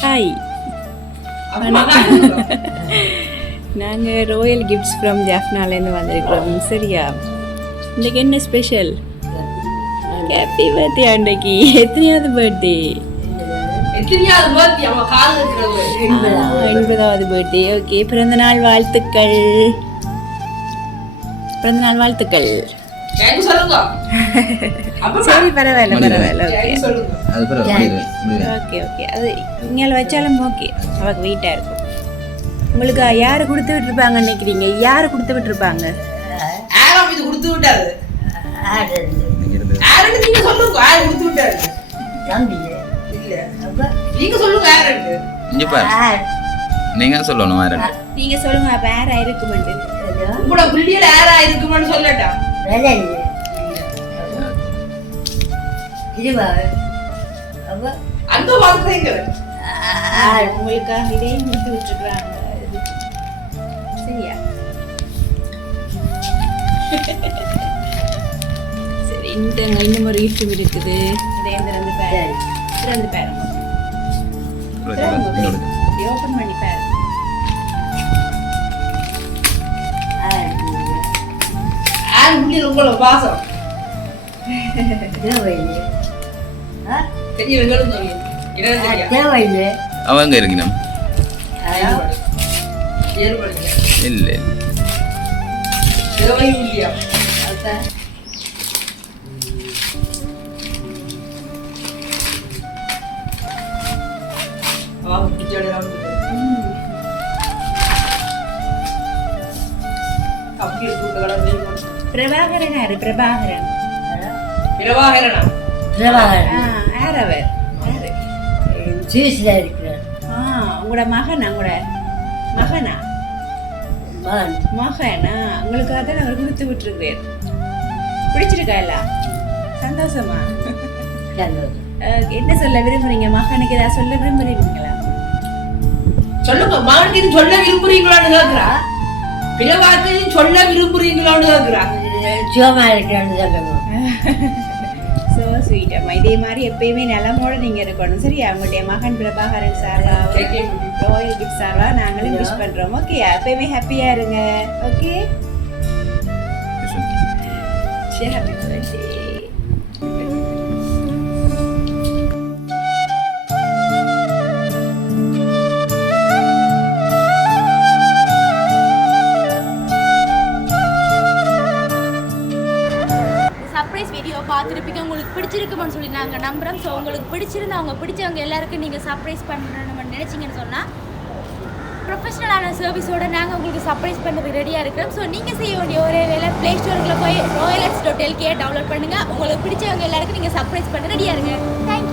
Hi வணக்கம் நாங்கள் royal gifts from ஜாஃப்னாலேருந்து வந்திருக்கிறோம். சரியா? இன்றைக்கு என்ன ஸ்பெஷல் ஹாப்பி பர்த்டே அன்றைக்கு எத்தனையாவது பர்த்டே எண்பதாவது. பர்த்டே ஓகே பிறந்தநாள் வாழ்த்துக்கள். பிறந்தநாள் வாழ்த்துக்கள். சரி பரவாயில்ல பரவாயில்ல ஓகே ஓகே ஓகே அது இங்கே வச்சாலும் ஓகே அவக்கு வெயிட்டாக இருக்கும். உங்களுக்கு யார் கொடுத்து விட்டுருப்பாங்க நினைக்கிறீங்க? யார் கொடுத்து விட்டுருப்பாங்க? ஆரம் இது கொடுத்து விட்டாரு. நீங்க நீங்க சொல்லுங்க. கொடுத்து விட்டாரு. நீங்க சொல்லுங்க ஆரண்டு இங்க பாரு. நீங்க சொல்லணும் வேற நீங்கள் சொல்லுங்க அப்போ யாராக இருக்குமெண்டு உங்களோட புள்ளியில ஆறா இருக்குமான்னு சொல்லட்டா. அந்த வார்த்தைங்க உங்களுக்காக இது. சரியா? சரி இந்த இன்னும் ஒரு gift இருக்குது. இதையும் திறந்து பாரு இங்க கொடுங்க. ஓப்பன் பண்ணி பாரு புள்ளியில் உங்களோட பாசம் அவங்க இருக்கணும் இல்ல இல்லையா பிரபாகரன் யாரு பிரபாகரன் பிரபாகரனா ஆ, யார் அவர் இருக்கிறார் ஆ உங்களோட மகனா உங்களோட மகனா மகன் மகனா உங்களுக்காக தான் அவர் கொடுத்து விட்டுருக்கிறேன் பிடிச்சிருக்கா எல்லாம் சந்தோஷமா என்ன சொல்ல விரும்புறீங்க மகனுக்கு ஏதாவது சொல்ல விரும்புறீங்களா சொல்லுங்க மகனுக்கு இது சொல்ல விரும்புறீங்களான்னு கேக்குறா பிரபாகரன் சொல்ல விரும்புறீங்களான்னு சொல்லணும் ஸோ ஸ்வீட் அம்மா இதே மாதிரி எப்பயுமே நலமோட நீங்க இருக்கணும். சரியா? உங்களுடைய மகன் பிரபாகரன் சார்பா ராயல் கிஃப்ட் சார்பா நாங்களும் விஷ் பண்றோம். ஓகே எப்பயுமே ஹாப்பியா இருங்க. ஓகே சரி பிடிச்சிருக்குமான்னு சொல்லி நாங்கள் நம்புகிறோம் ஸோ உங்களுக்கு பிடிச்சிருந்தா அவங்க பிடிச்சவங்க எல்லாருக்கும் நீங்கள் சர்ப்ரைஸ் பண்ணணும்னு நினச்சிங்கன்னு சொன்னால் ப்ரொஃபஷனலான சர்வீஸோட நாங்கள் உங்களுக்கு சர்ப்ரைஸ் பண்ணுறதுக்கு ரெடியாக இருக்கிறோம். ஸோ நீங்கள் செய்ய வேண்டிய ஒரே வேலை ப்ளே ஸ்டோருக்குள்ளே போய் ரோயலக்ஸ் டாட் எல்கே டவுன்லோட் பண்ணுங்கள் உங்களுக்கு பிடிச்சவங்க எல்லாருக்கும் நீங்கள் சர்ப்ரைஸ் பண்ண ரெடியாக இருங்க. தேங்க்யூ